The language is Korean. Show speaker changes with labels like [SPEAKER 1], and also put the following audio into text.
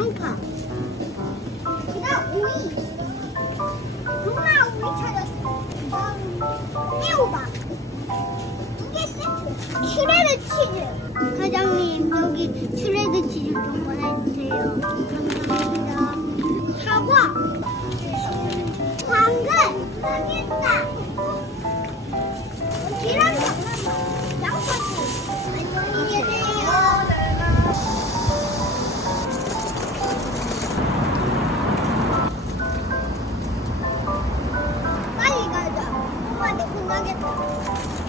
[SPEAKER 1] 양파. 그다음 오이. 엄마 오이 찾았어. 그다음 새우밥. 두개 세트. 슈레드 치즈. 사장님 여기 슈레드 치즈 좀 보내주세요. 감사합니다. 사과. 당근. 당근. りがとう。